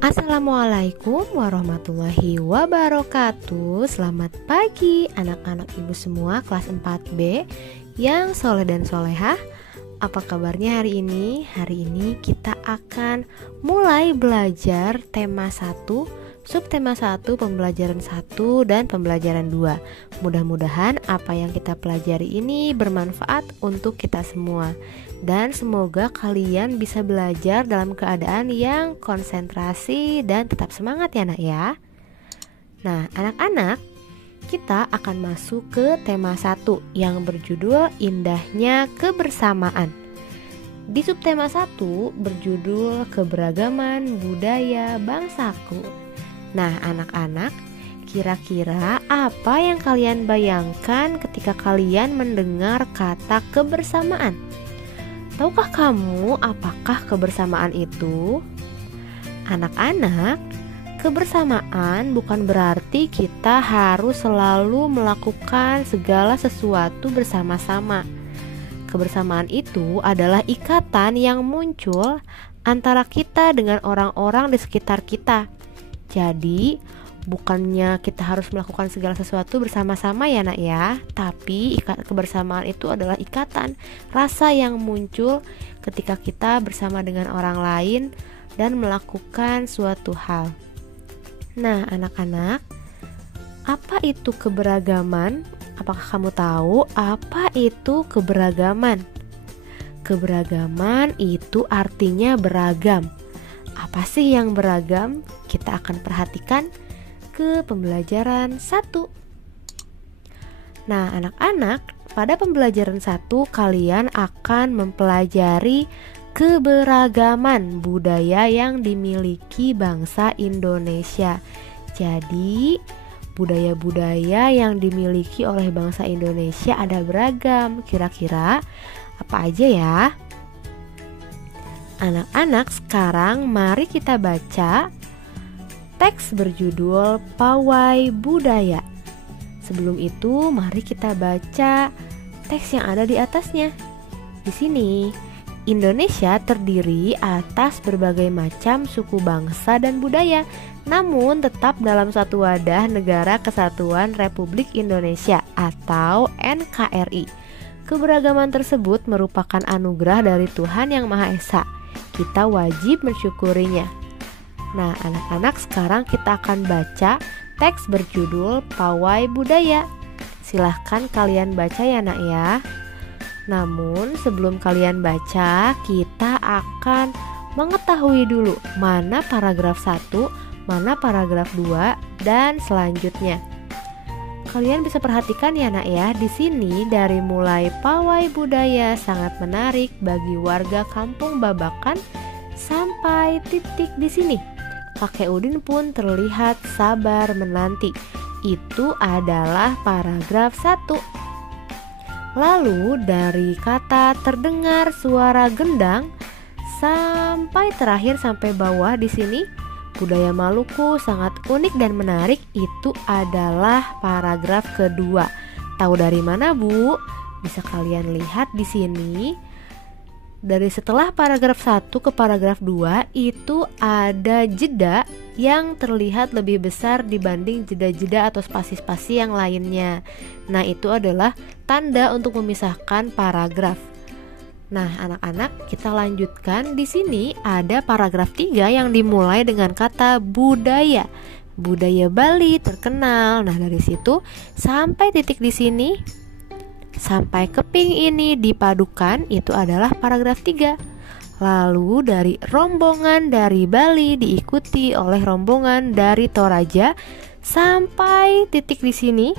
Assalamualaikum warahmatullahi wabarakatuh. Selamat pagi anak-anak ibu semua kelas 4B yang soleh dan solehah. Apa kabarnya hari ini? Hari ini kita akan mulai belajar tema 1, subtema 1, pembelajaran 1 dan pembelajaran 2. Mudah-mudahan apa yang kita pelajari ini bermanfaat untuk kita semua. Dan semoga kalian bisa belajar dalam keadaan yang konsentrasi dan tetap semangat ya nak ya. Nah anak-anak, kita akan masuk ke tema 1 yang berjudul Indahnya Kebersamaan. Di subtema 1 berjudul Keberagaman Budaya Bangsaku. Nah anak-anak, kira-kira apa yang kalian bayangkan ketika kalian mendengar kata kebersamaan? Tahukah kamu apakah kebersamaan itu? Anak-anak, kebersamaan bukan berarti kita harus selalu melakukan segala sesuatu bersama-sama. Kebersamaan itu adalah ikatan yang muncul antara kita dengan orang-orang di sekitar kita. Jadi, bukannya kita harus melakukan segala sesuatu bersama-sama ya nak ya, tapi kebersamaan itu adalah ikatan, rasa yang muncul ketika kita bersama dengan orang lain dan melakukan suatu hal. Nah anak-anak, apa itu keberagaman? Apakah kamu tahu apa itu keberagaman? Keberagaman itu artinya beragam. Apa sih yang beragam? Kita akan perhatikan ke pembelajaran 1. Nah anak-anak, pada pembelajaran 1 kalian akan mempelajari keberagaman budaya yang dimiliki bangsa Indonesia. Jadi budaya-budaya yang dimiliki oleh bangsa Indonesia ada beragam. Kira-kira apa aja ya? Anak-anak, sekarang mari kita baca teks berjudul Pawai Budaya. Sebelum itu, mari kita baca teks yang ada di atasnya. Di sini, Indonesia terdiri atas berbagai macam suku bangsa dan budaya, namun tetap dalam satu wadah Negara Kesatuan Republik Indonesia atau NKRI. Keberagaman tersebut merupakan anugerah dari Tuhan Yang Maha Esa. Kita wajib mensyukurinya. Nah anak-anak, sekarang kita akan baca teks berjudul Pawai Budaya. Silahkan kalian baca ya nak ya. Namun sebelum kalian baca, kita akan mengetahui dulu mana paragraf 1, mana paragraf 2, dan selanjutnya. Kalian bisa perhatikan ya nak ya, di sini dari mulai pawai budaya sangat menarik bagi warga Kampung Babakan sampai titik di sini. Kakek Udin pun terlihat sabar menanti. Itu adalah paragraf 1. Lalu dari kata terdengar suara gendang sampai terakhir sampai bawah di sini, budaya Maluku sangat unik dan menarik, itu adalah paragraf kedua. Tahu dari mana, Bu? Bisa kalian lihat di sini. Dari setelah paragraf 1 ke paragraf 2 itu ada jeda yang terlihat lebih besar dibanding jeda-jeda atau spasi-spasi yang lainnya. Nah, itu adalah tanda untuk memisahkan paragraf. Nah, anak-anak, kita lanjutkan. Di sini ada paragraf 3 yang dimulai dengan kata budaya. Budaya Bali terkenal. Nah, dari situ sampai titik di sini, sampai keping ini dipadukan, itu adalah paragraf 3. Lalu dari rombongan dari Bali diikuti oleh rombongan dari Toraja sampai titik di sini,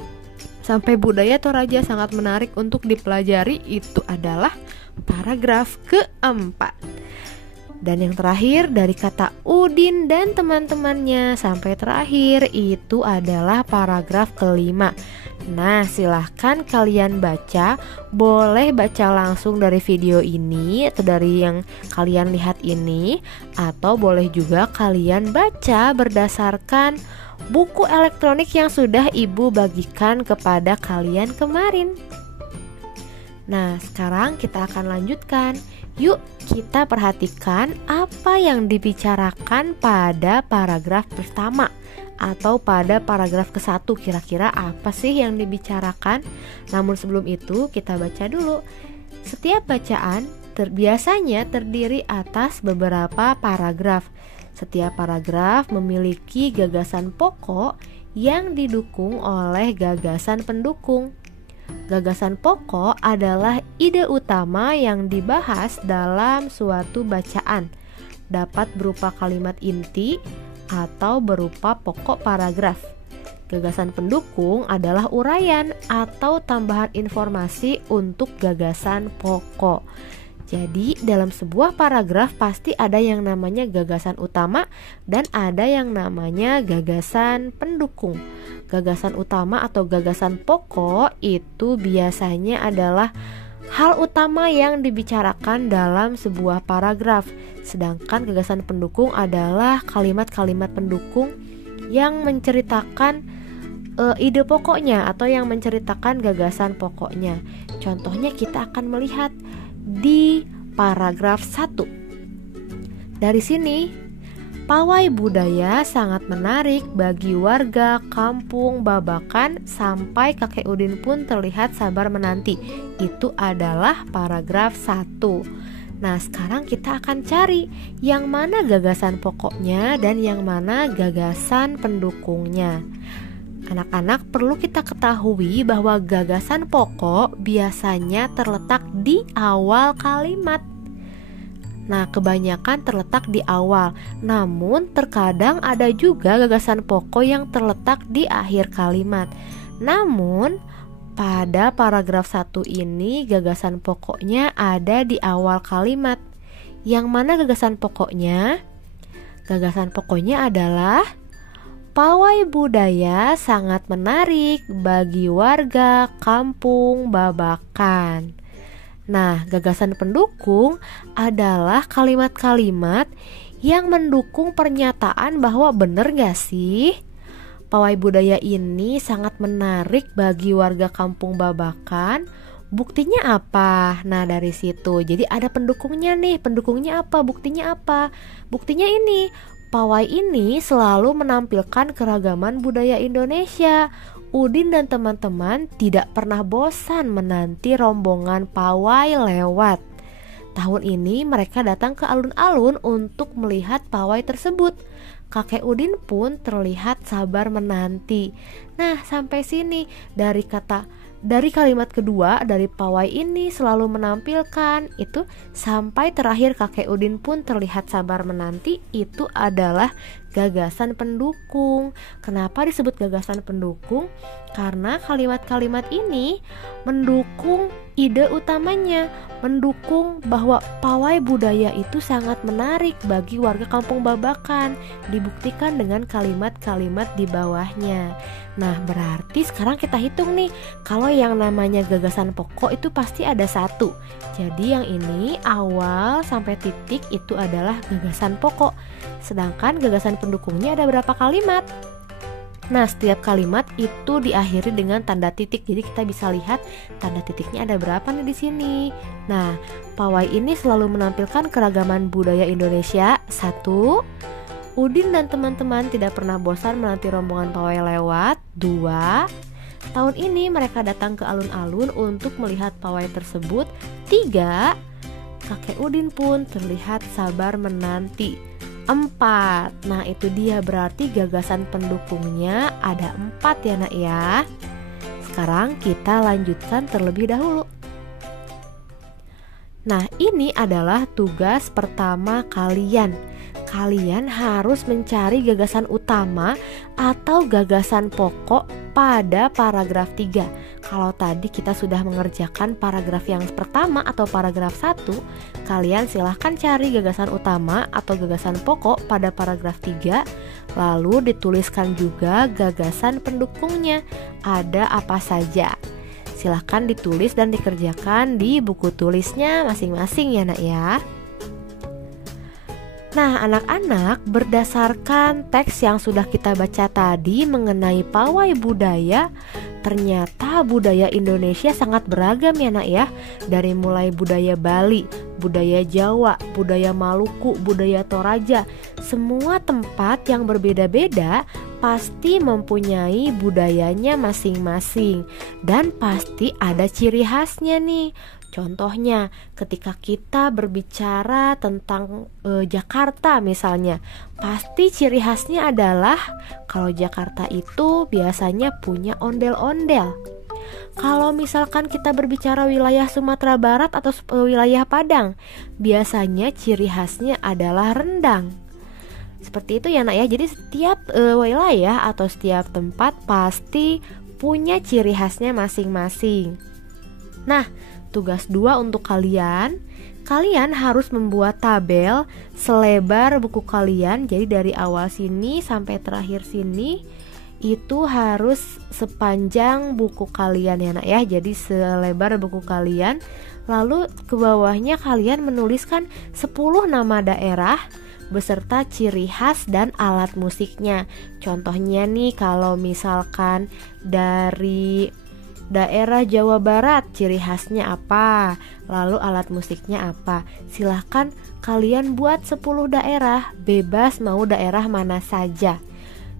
sampai budaya Toraja sangat menarik untuk dipelajari, itu adalah paragraf keempat. Dan yang terakhir dari kata Udin dan teman-temannya sampai terakhir itu adalah paragraf kelima. Nah silahkan kalian baca. Boleh baca langsung dari video ini atau dari yang kalian lihat ini, atau boleh juga kalian baca berdasarkan buku elektronik yang sudah ibu bagikan kepada kalian kemarin. Nah, sekarang kita akan lanjutkan. Yuk kita perhatikan apa yang dibicarakan pada paragraf pertama atau pada paragraf ke-1. Kira-kira apa sih yang dibicarakan? Namun sebelum itu kita baca dulu. Setiap bacaan biasanya terdiri atas beberapa paragraf. Setiap paragraf memiliki gagasan pokok yang didukung oleh gagasan pendukung. Gagasan pokok adalah ide utama yang dibahas dalam suatu bacaan. Dapat berupa kalimat inti atau berupa pokok paragraf. Gagasan pendukung adalah uraian atau tambahan informasi untuk gagasan pokok. Jadi dalam sebuah paragraf pasti ada yang namanya gagasan utama dan ada yang namanya gagasan pendukung. Gagasan utama atau gagasan pokok itu biasanya adalah hal utama yang dibicarakan dalam sebuah paragraf. Sedangkan gagasan pendukung adalah kalimat-kalimat pendukung yang menceritakan ide pokoknya atau yang menceritakan gagasan pokoknya. Contohnya kita akan melihat di paragraf 1. Dari sini, pawai budaya sangat menarik bagi warga kampung Babakan sampai kakek Udin pun terlihat sabar menanti. Itu adalah paragraf 1. Nah, sekarang kita akan cari yang mana gagasan pokoknya dan yang mana gagasan pendukungnya. Anak-anak, perlu kita ketahui bahwa gagasan pokok biasanya terletak di awal kalimat. Nah, kebanyakan terletak di awal. Namun, terkadang ada juga gagasan pokok yang terletak di akhir kalimat. Namun, pada paragraf 1 ini gagasan pokoknya ada di awal kalimat. Yang mana gagasan pokoknya? Gagasan pokoknya adalah pawai budaya sangat menarik bagi warga kampung Babakan. Nah, gagasan pendukung adalah kalimat-kalimat yang mendukung pernyataan bahwa benar gak sih? Pawai budaya ini sangat menarik bagi warga kampung Babakan. Buktinya apa? Nah, dari situ. Jadi ada pendukungnya nih. Pendukungnya apa? Buktinya apa? Buktinya ini. Pawai ini selalu menampilkan keragaman budaya Indonesia. Udin dan teman-teman tidak pernah bosan menanti rombongan pawai lewat. Tahun ini mereka datang ke alun-alun untuk melihat pawai tersebut. Kakek Udin pun terlihat sabar menanti. Nah, sampai sini dari kalimat kedua dari pawai ini selalu menampilkan itu sampai terakhir kakek Udin pun terlihat sabar menanti, itu adalah gagasan pendukung. Kenapa disebut gagasan pendukung? Karena kalimat-kalimat ini mendukung ide utamanya, mendukung bahwa pawai budaya itu sangat menarik bagi warga kampung Babakan, dibuktikan dengan kalimat-kalimat di bawahnya. Nah, berarti sekarang kita hitung nih, kalau yang namanya gagasan pokok itu pasti ada 1. Jadi yang ini awal sampai titik itu adalah gagasan pokok. Sedangkan gagasan pendukungnya ada berapa kalimat? Nah, setiap kalimat itu diakhiri dengan tanda titik. Jadi kita bisa lihat tanda titiknya ada berapa nih di sini. Nah, pawai ini selalu menampilkan keragaman budaya Indonesia. 1. Udin dan teman-teman tidak pernah bosan menanti rombongan pawai lewat. 2. Tahun ini mereka datang ke alun-alun untuk melihat pawai tersebut. 3. Kakek Udin pun terlihat sabar menanti. 4. Nah, itu dia, berarti gagasan pendukungnya ada 4 ya nak ya. Sekarang kita lanjutkan terlebih dahulu. Nah, ini adalah tugas pertama kalian. Kalian harus mencari gagasan utama atau gagasan pokok pada paragraf 3. Kalau tadi kita sudah mengerjakan paragraf yang pertama atau paragraf 1, kalian silahkan cari gagasan utama atau gagasan pokok pada paragraf 3. Lalu dituliskan juga gagasan pendukungnya, ada apa saja. Silahkan ditulis dan dikerjakan di buku tulisnya masing-masing ya nak ya. Nah, anak-anak, berdasarkan teks yang sudah kita baca tadi mengenai pawai budaya, ternyata budaya Indonesia sangat beragam ya nak ya. Dari mulai budaya Bali, budaya Jawa, budaya Maluku, budaya Toraja. Semua tempat yang berbeda-beda pasti mempunyai budayanya masing-masing. Dan pasti ada ciri khasnya nih. Contohnya, ketika kita berbicara tentang Jakarta misalnya, pasti ciri khasnya adalah kalau Jakarta itu biasanya punya ondel-ondel. Kalau misalkan kita berbicara wilayah Sumatera Barat atau wilayah Padang, biasanya ciri khasnya adalah rendang. Seperti itu ya nak ya. Jadi setiap wilayah atau setiap tempat pasti punya ciri khasnya masing-masing. Nah, tugas 2 untuk kalian harus membuat tabel selebar buku kalian. Jadi dari awal sini sampai terakhir sini itu harus sepanjang buku kalian ya nak ya. Jadi selebar buku kalian. Lalu ke bawahnya kalian menuliskan 10 nama daerah beserta ciri khas dan alat musiknya. Contohnya nih, kalau misalkan dari daerah Jawa Barat, ciri khasnya apa? Lalu alat musiknya apa? Silahkan kalian buat 10 daerah, bebas mau daerah mana saja.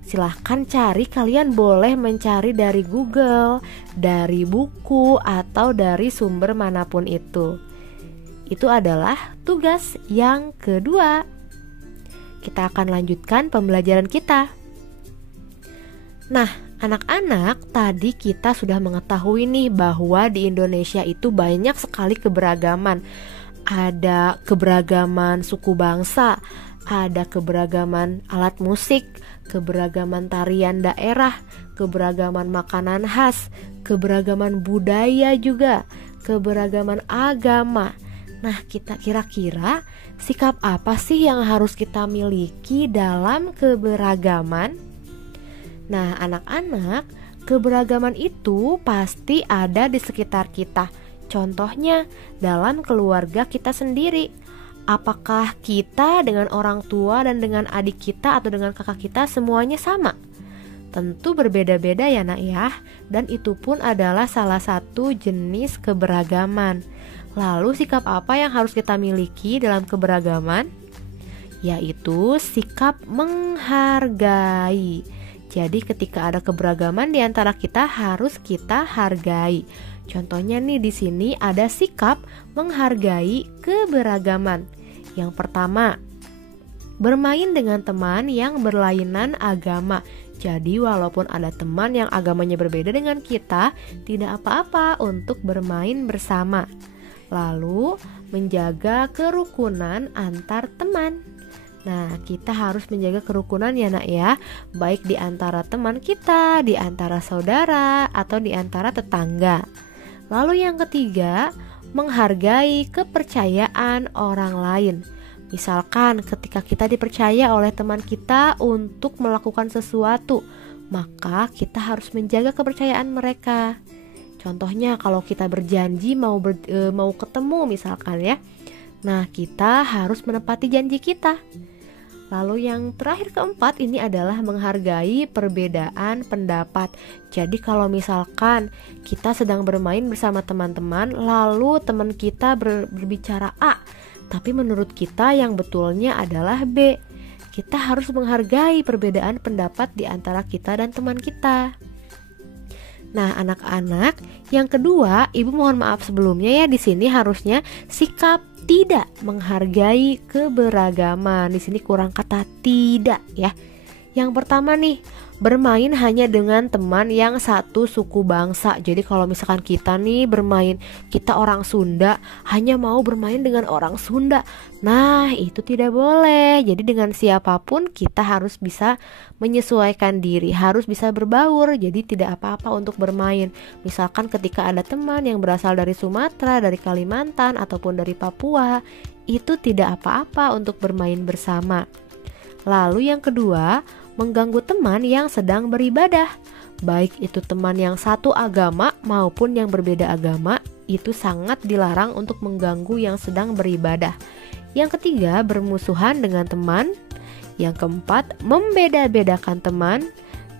Silahkan cari, kalian boleh mencari dari Google, dari buku, atau dari sumber manapun itu. Itu adalah tugas yang kedua. Kita akan lanjutkan pembelajaran kita. Nah, anak-anak, tadi kita sudah mengetahui nih bahwa di Indonesia itu banyak sekali keberagaman. Ada keberagaman suku bangsa, ada keberagaman alat musik, keberagaman tarian daerah, keberagaman makanan khas, keberagaman budaya juga, keberagaman agama. Nah, kita kira-kira sikap apa sih yang harus kita miliki dalam keberagaman? Nah, anak-anak, keberagaman itu pasti ada di sekitar kita. Contohnya, dalam keluarga kita sendiri. Apakah kita dengan orang tua dan dengan adik kita atau dengan kakak kita semuanya sama? Tentu berbeda-beda ya nak ya. Dan itu pun adalah salah satu jenis keberagaman. Lalu sikap apa yang harus kita miliki dalam keberagaman? Yaitu sikap menghargai. Jadi ketika ada keberagaman di antara kita harus kita hargai. Contohnya nih di sini ada sikap menghargai keberagaman. Yang pertama, bermain dengan teman yang berlainan agama. Jadi walaupun ada teman yang agamanya berbeda dengan kita, tidak apa-apa untuk bermain bersama. Lalu menjaga kerukunan antar teman. Nah, kita harus menjaga kerukunan ya nak ya, baik di antara teman kita, di antara saudara, atau di antara tetangga. Lalu yang ketiga, menghargai kepercayaan orang lain. Misalkan ketika kita dipercaya oleh teman kita untuk melakukan sesuatu, maka kita harus menjaga kepercayaan mereka. Contohnya kalau kita berjanji mau ketemu misalkan ya. Nah, kita harus menepati janji kita. Lalu yang terakhir keempat ini adalah menghargai perbedaan pendapat. Jadi kalau misalkan kita sedang bermain bersama teman-teman, lalu teman kita berbicara A, tapi menurut kita yang betulnya adalah B. Kita harus menghargai perbedaan pendapat di antara kita dan teman kita. Nah, anak-anak, yang kedua, Ibu mohon maaf sebelumnya ya, di sini harusnya sikap tidak menghargai keberagaman. Di sini kurang kata tidak ya. Yang pertama nih, bermain hanya dengan teman yang satu suku bangsa. Jadi kalau misalkan kita nih bermain, kita orang Sunda, hanya mau bermain dengan orang Sunda. Nah, itu tidak boleh. Jadi dengan siapapun kita harus bisa menyesuaikan diri, harus bisa berbaur. Jadi tidak apa-apa untuk bermain. Misalkan ketika ada teman yang berasal dari Sumatera, dari Kalimantan, ataupun dari Papua, itu tidak apa-apa untuk bermain bersama. Lalu yang kedua, mengganggu teman yang sedang beribadah. Baik itu teman yang satu agama maupun yang berbeda agama, itu sangat dilarang untuk mengganggu yang sedang beribadah. Yang ketiga, bermusuhan dengan teman. Yang keempat, membeda-bedakan teman.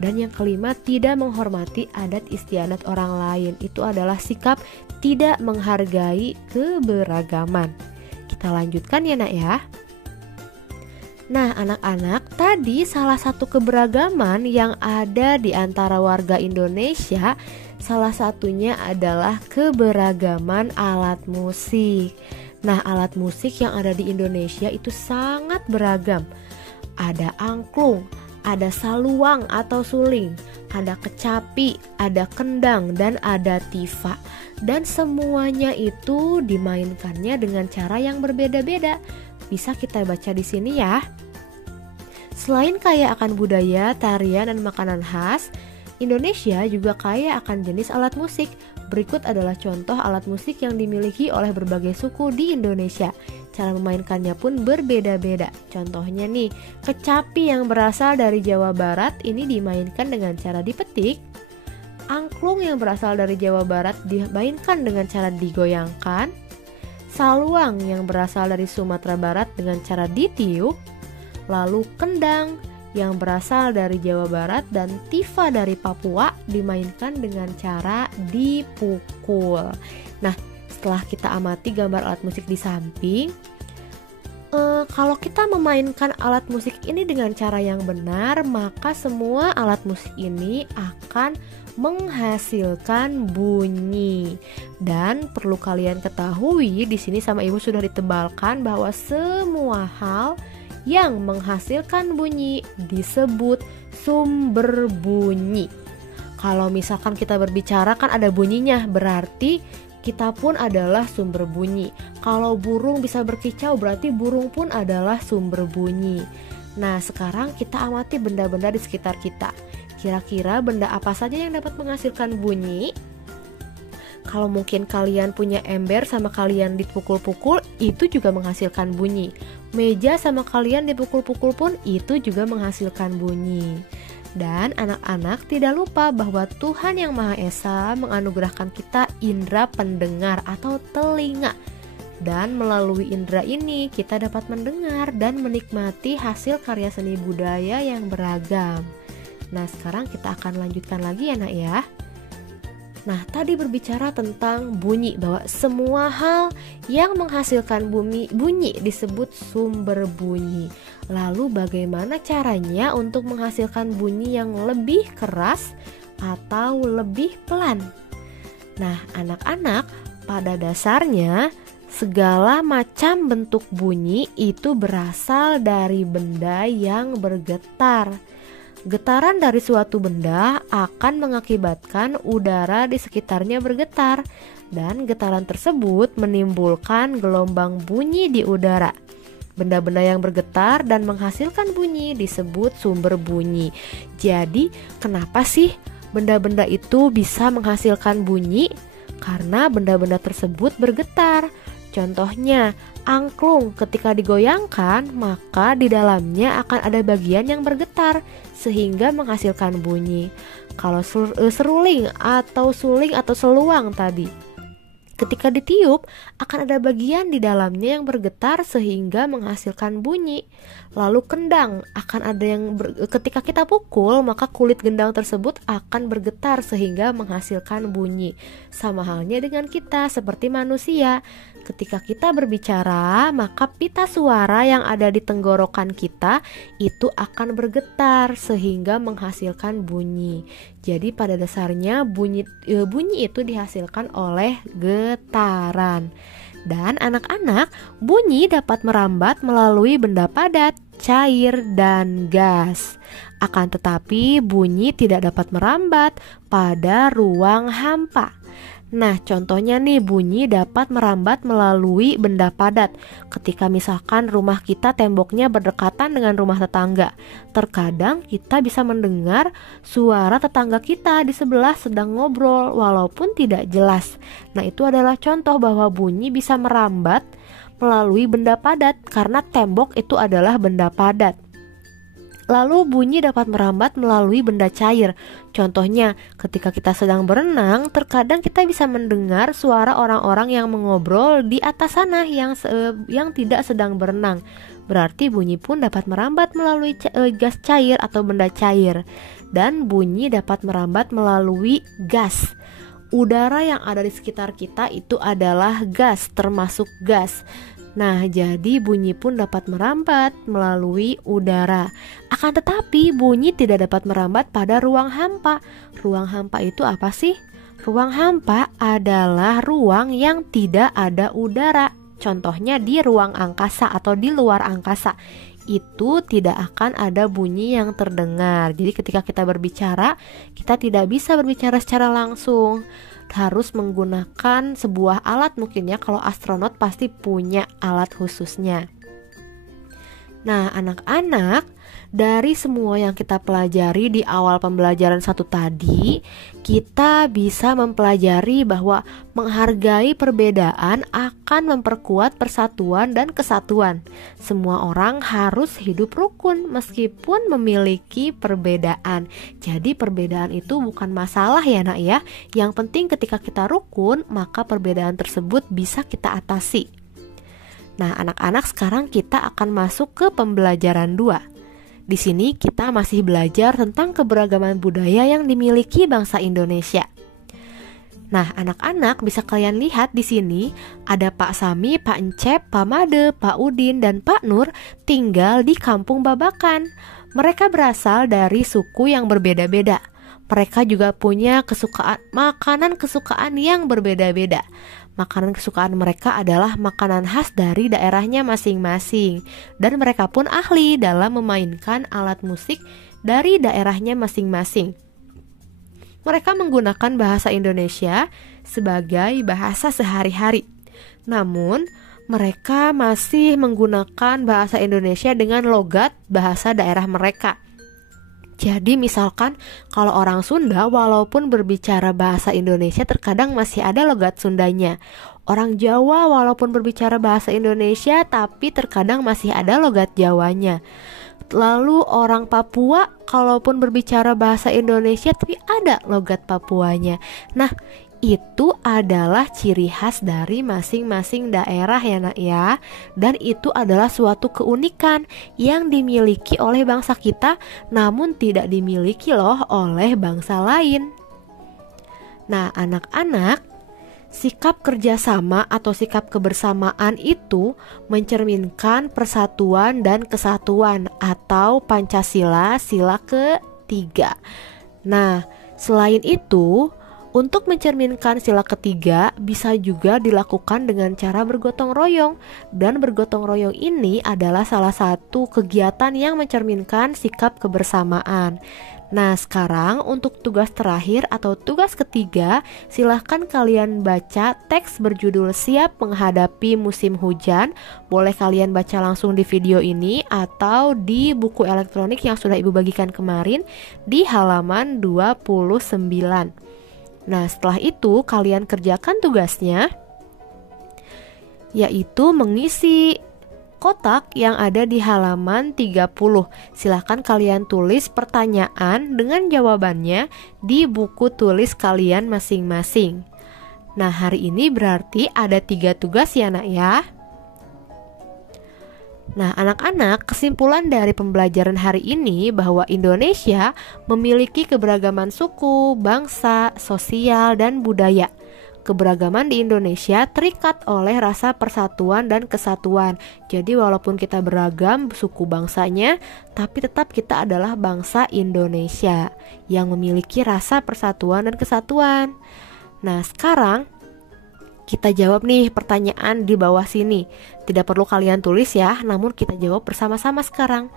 Dan yang kelima, tidak menghormati adat istiadat orang lain. Itu adalah sikap tidak menghargai keberagaman. Kita lanjutkan ya nak ya. Nah anak-anak, tadi salah satu keberagaman yang ada di antara warga Indonesia, salah satunya adalah keberagaman alat musik. Nah alat musik yang ada di Indonesia itu sangat beragam. Ada angklung, ada saluang atau suling, ada kecapi, ada kendang, dan ada tifa. Dan semuanya itu dimainkannya dengan cara yang berbeda-beda. Bisa kita baca di sini ya. Selain kaya akan budaya, tarian, dan makanan khas, Indonesia juga kaya akan jenis alat musik. Berikut adalah contoh alat musik yang dimiliki oleh berbagai suku di Indonesia. Cara memainkannya pun berbeda-beda. Contohnya nih, kecapi yang berasal dari Jawa Barat ini dimainkan dengan cara dipetik. Angklung yang berasal dari Jawa Barat dimainkan dengan cara digoyangkan. Saluang yang berasal dari Sumatera Barat dengan cara ditiup. Lalu kendang yang berasal dari Jawa Barat dan tifa dari Papua dimainkan dengan cara dipukul. Nah, setelah kita amati gambar alat musik di samping, kalau kita memainkan alat musik ini dengan cara yang benar, maka semua alat musik ini akan menghasilkan bunyi. Dan perlu kalian ketahui, di sini sama ibu sudah ditebalkan bahwa semua hal yang menghasilkan bunyi disebut sumber bunyi. Kalau misalkan kita berbicara kan ada bunyinya, berarti kita pun adalah sumber bunyi. Kalau burung bisa berkicau, berarti burung pun adalah sumber bunyi. Nah, sekarang kita amati benda-benda di sekitar kita. Kira-kira benda apa saja yang dapat menghasilkan bunyi? Kalau mungkin kalian punya ember sama kalian dipukul-pukul, itu juga menghasilkan bunyi. Meja sama kalian dipukul-pukul pun itu juga menghasilkan bunyi. Dan anak-anak tidak lupa bahwa Tuhan Yang Maha Esa menganugerahkan kita indera pendengar atau telinga. Dan melalui indera ini kita dapat mendengar dan menikmati hasil karya seni budaya yang beragam. Nah sekarang kita akan lanjutkan lagi ya nak ya. Nah tadi berbicara tentang bunyi, bahwa semua hal yang menghasilkan bunyi disebut sumber bunyi. Lalu bagaimana caranya untuk menghasilkan bunyi yang lebih keras atau lebih pelan? Nah anak-anak, pada dasarnya segala macam bentuk bunyi itu berasal dari benda yang bergetar. Getaran dari suatu benda akan mengakibatkan udara di sekitarnya bergetar, dan getaran tersebut menimbulkan gelombang bunyi di udara. Benda-benda yang bergetar dan menghasilkan bunyi disebut sumber bunyi. Jadi, kenapa sih benda-benda itu bisa menghasilkan bunyi? Karena benda-benda tersebut bergetar. Contohnya, angklung ketika digoyangkan, maka di dalamnya akan ada bagian yang bergetar sehingga menghasilkan bunyi. Kalau seruling atau suling atau seluang tadi, ketika ditiup akan ada bagian di dalamnya yang bergetar sehingga menghasilkan bunyi. Lalu kendang akan ada yang ketika kita pukul maka kulit gendang tersebut akan bergetar sehingga menghasilkan bunyi. Sama halnya dengan kita seperti manusia. Ketika kita berbicara, maka pita suara yang ada di tenggorokan kita itu akan bergetar sehingga menghasilkan bunyi. Jadi pada dasarnya bunyi itu dihasilkan oleh getaran. Dan anak-anak, bunyi dapat merambat melalui benda padat, cair, dan gas. Akan tetapi bunyi tidak dapat merambat pada ruang hampa. Nah, contohnya nih, bunyi dapat merambat melalui benda padat. Ketika misalkan rumah kita temboknya berdekatan dengan rumah tetangga, terkadang kita bisa mendengar suara tetangga kita di sebelah sedang ngobrol walaupun tidak jelas. Nah, itu adalah contoh bahwa bunyi bisa merambat melalui benda padat karena tembok itu adalah benda padat. Lalu bunyi dapat merambat melalui benda cair. Contohnya, ketika kita sedang berenang, terkadang kita bisa mendengar suara orang-orang yang mengobrol di atas sana yang tidak sedang berenang. Berarti bunyi pun dapat merambat melalui gas cair atau benda cair. Dan bunyi dapat merambat melalui gas. Udara yang ada di sekitar kita itu adalah gas, termasuk gas. Nah, jadi bunyi pun dapat merambat melalui udara. Akan tetapi bunyi tidak dapat merambat pada ruang hampa. Ruang hampa itu apa sih? Ruang hampa adalah ruang yang tidak ada udara. Contohnya di ruang angkasa atau di luar angkasa. Itu tidak akan ada bunyi yang terdengar. Jadi ketika kita berbicara, kita tidak bisa berbicara secara langsung. Harus menggunakan sebuah alat, mungkin ya, kalau astronot pasti punya alat khususnya. Nah, anak-anak, dari semua yang kita pelajari di awal pembelajaran 1 tadi, kita bisa mempelajari bahwa menghargai perbedaan akan memperkuat persatuan dan kesatuan. Semua orang harus hidup rukun meskipun memiliki perbedaan. Jadi perbedaan itu bukan masalah ya nak ya. Yang penting ketika kita rukun, maka perbedaan tersebut bisa kita atasi. Nah, anak-anak, sekarang kita akan masuk ke pembelajaran 2. Di sini kita masih belajar tentang keberagaman budaya yang dimiliki bangsa Indonesia. Nah, anak-anak, bisa kalian lihat di sini ada Pak Sami, Pak Encep, Pak Made, Pak Udin, dan Pak Nur tinggal di Kampung Babakan. Mereka berasal dari suku yang berbeda-beda. Mereka juga punya makanan kesukaan yang berbeda-beda. Makanan kesukaan mereka adalah makanan khas dari daerahnya masing-masing. Dan mereka pun ahli dalam memainkan alat musik dari daerahnya masing-masing. Mereka menggunakan bahasa Indonesia sebagai bahasa sehari-hari. Namun, mereka masih menggunakan bahasa Indonesia dengan logat bahasa daerah mereka. Jadi misalkan kalau orang Sunda walaupun berbicara bahasa Indonesia terkadang masih ada logat Sundanya. Orang Jawa walaupun berbicara bahasa Indonesia tapi terkadang masih ada logat Jawanya. Lalu orang Papua kalaupun berbicara bahasa Indonesia tapi ada logat Papuanya. Nah, itu adalah ciri khas dari masing-masing daerah ya nak ya. Dan itu adalah suatu keunikan yang dimiliki oleh bangsa kita, namun tidak dimiliki loh oleh bangsa lain. Nah, anak-anak, sikap kerjasama atau sikap kebersamaan itu mencerminkan persatuan dan kesatuan atau Pancasila, sila ketiga. Nah, selain itu, untuk mencerminkan sila ketiga bisa juga dilakukan dengan cara bergotong royong. Dan bergotong royong ini adalah salah satu kegiatan yang mencerminkan sikap kebersamaan. Nah, sekarang untuk tugas terakhir atau tugas ketiga, silahkan kalian baca teks berjudul Siap Menghadapi Musim Hujan. Boleh kalian baca langsung di video ini atau di buku elektronik yang sudah Ibu bagikan kemarin di halaman 29. Nah, setelah itu kalian kerjakan tugasnya, yaitu mengisi kotak yang ada di halaman 30. Silahkan kalian tulis pertanyaan dengan jawabannya di buku tulis kalian masing-masing. Nah, hari ini berarti ada 3 tugas ya nak ya. Nah, anak-anak, kesimpulan dari pembelajaran hari ini bahwa Indonesia memiliki keberagaman suku, bangsa, sosial, dan budaya. Keberagaman di Indonesia terikat oleh rasa persatuan dan kesatuan. Jadi walaupun kita beragam suku bangsanya, tapi tetap kita adalah bangsa Indonesia yang memiliki rasa persatuan dan kesatuan. Nah, sekarang kita jawab nih pertanyaan di bawah sini. Tidak perlu kalian tulis ya, namun kita jawab bersama-sama sekarang.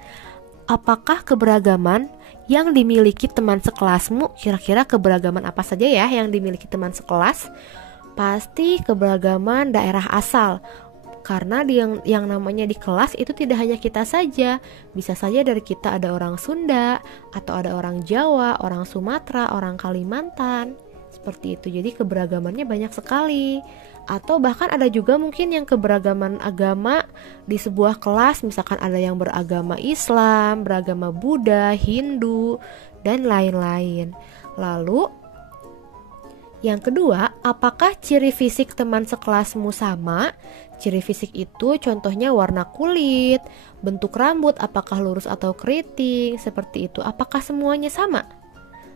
Apakah keberagaman yang dimiliki teman sekelasmu, kira-kira keberagaman apa saja ya yang dimiliki teman sekelas? Pasti keberagaman daerah asal. Karena yang namanya di kelas itu tidak hanya kita saja. Bisa saja dari kita ada orang Sunda, atau ada orang Jawa, orang Sumatera, orang Kalimantan. Seperti itu. Jadi keberagamannya banyak sekali. Atau bahkan ada juga mungkin yang keberagaman agama di sebuah kelas, misalkan ada yang beragama Islam, beragama Buddha, Hindu, dan lain-lain. Lalu yang kedua, apakah ciri fisik teman sekelasmu sama? Ciri fisik itu contohnya warna kulit, bentuk rambut, apakah lurus atau keriting, seperti itu. Apakah semuanya sama?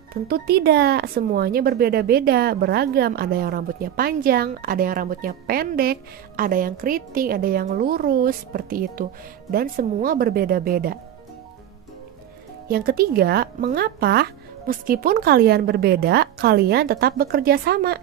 Tentu tidak, semuanya berbeda-beda, beragam. Ada yang rambutnya panjang, ada yang rambutnya pendek, ada yang keriting, ada yang lurus, seperti itu. Dan semua berbeda-beda. Yang ketiga, mengapa meskipun kalian berbeda, kalian tetap bekerja sama?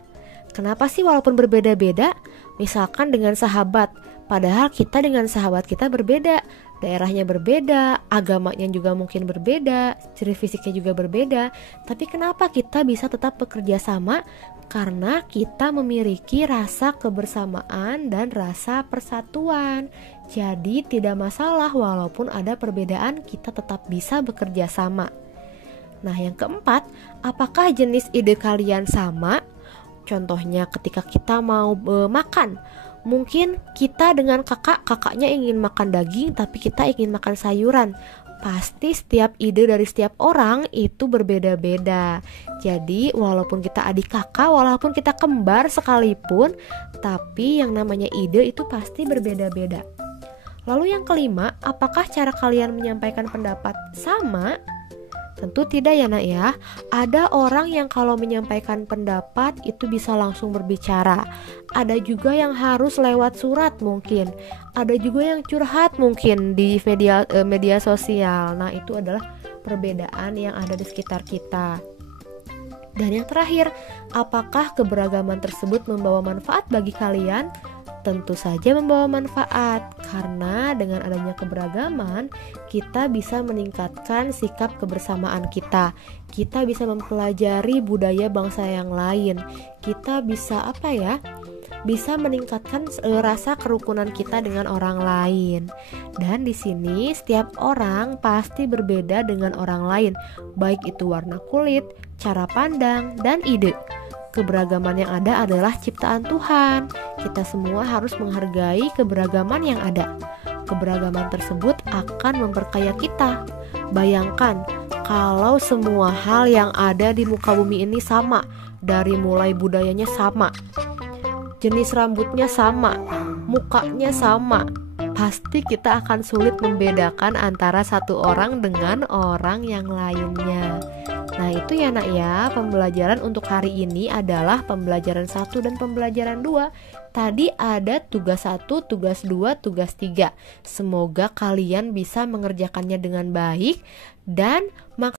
Kenapa sih walaupun berbeda-beda? Misalkan dengan sahabat, padahal kita dengan sahabat kita berbeda, daerahnya berbeda, agamanya juga mungkin berbeda, ciri fisiknya juga berbeda. Tapi kenapa kita bisa tetap bekerja sama? Karena kita memiliki rasa kebersamaan dan rasa persatuan. Jadi tidak masalah walaupun ada perbedaan, kita tetap bisa bekerja sama. Nah, yang keempat, apakah jenis ide kalian sama? Contohnya ketika kita mau makan, mungkin kita dengan kakaknya ingin makan daging, tapi kita ingin makan sayuran. Pasti setiap ide dari setiap orang itu berbeda-beda. Jadi walaupun kita adik kakak, walaupun kita kembar sekalipun, tapi yang namanya ide itu pasti berbeda-beda. Lalu yang kelima, apakah cara kalian menyampaikan pendapat sama? Tentu tidak ya nak ya. Ada orang yang kalau menyampaikan pendapat itu bisa langsung berbicara. Ada juga yang harus lewat surat mungkin. Ada juga yang curhat mungkin di media sosial. Nah, itu adalah perbedaan yang ada di sekitar kita. Dan yang terakhir, apakah keberagaman tersebut membawa manfaat bagi kalian? Tentu saja membawa manfaat, karena dengan adanya keberagaman kita bisa meningkatkan sikap kebersamaan kita. Kita bisa mempelajari budaya bangsa yang lain. Kita bisa bisa meningkatkan rasa kerukunan kita dengan orang lain. Dan di sini setiap orang pasti berbeda dengan orang lain, baik itu warna kulit, cara pandang, dan ide. Keberagaman yang ada adalah ciptaan Tuhan. Kita semua harus menghargai keberagaman yang ada. Keberagaman tersebut akan memperkaya kita. Bayangkan kalau semua hal yang ada di muka bumi ini sama, dari mulai budayanya sama, jenis rambutnya sama, mukanya sama, pasti kita akan sulit membedakan antara satu orang dengan orang yang lainnya. Nah itu ya nak ya, pembelajaran untuk hari ini adalah pembelajaran 1 dan pembelajaran 2. Tadi ada tugas 1, tugas 2, tugas 3. Semoga kalian bisa mengerjakannya dengan baik dan